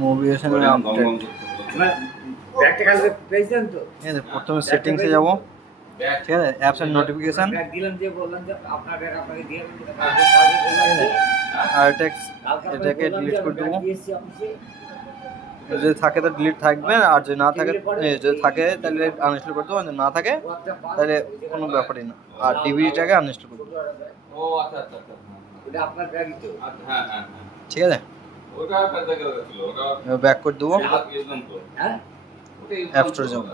Movie এখানে প্রথমে সেটিংসে যাব, ঠিক আছে, অ্যাপস এন্ড নোটিফিকেশন, আর এটাকে ডিলিট করে দেবো। যদি থাকে তো ডিলিট থাকবে, আর যদি না থাকে, যদি থাকে তাহলে আনইনস্টল করে দেবো, যদি না থাকে তাহলে কোনো ব্যাপারই না। আর ডিভিডিটাকে আনইনস্টল করে দেবো। ঠিক আছে, ব্যাক করে দেবো, অ্যাপ স্টোরে যাবো।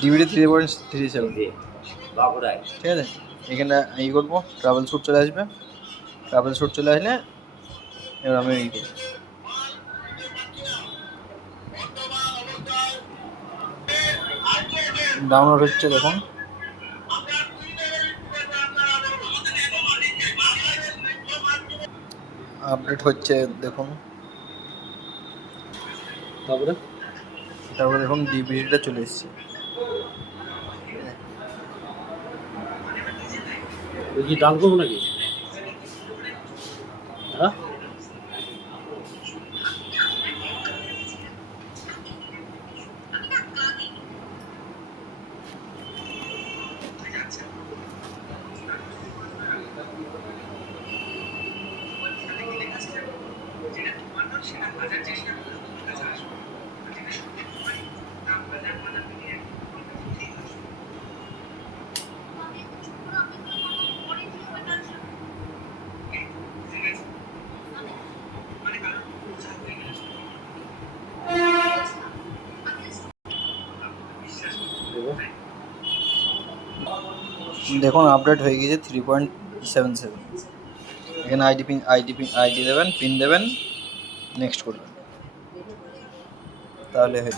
ডিভিডি 3.37, ঠিক আছে। এখানে ই করবো, ট্রাভেল শ্যুট চলে আসবে। ট্রাভেল শ্যুট চলে আসলে এবার আমি ই করবো, ডাউনলোড হচ্ছে, দেখুন আপডেট হচ্ছে, দেখুন। তারপরে দেখুন ডিভিডিটা চলে এসছে। কি ডাল করবো নাকি? হ্যাঁ, দেখুন আপডেট হয়ে গেছে 3.77। এখানে আইডি দেবেন, পিন দেবেন, নেক্সট করবেন, তাহলে হয়ে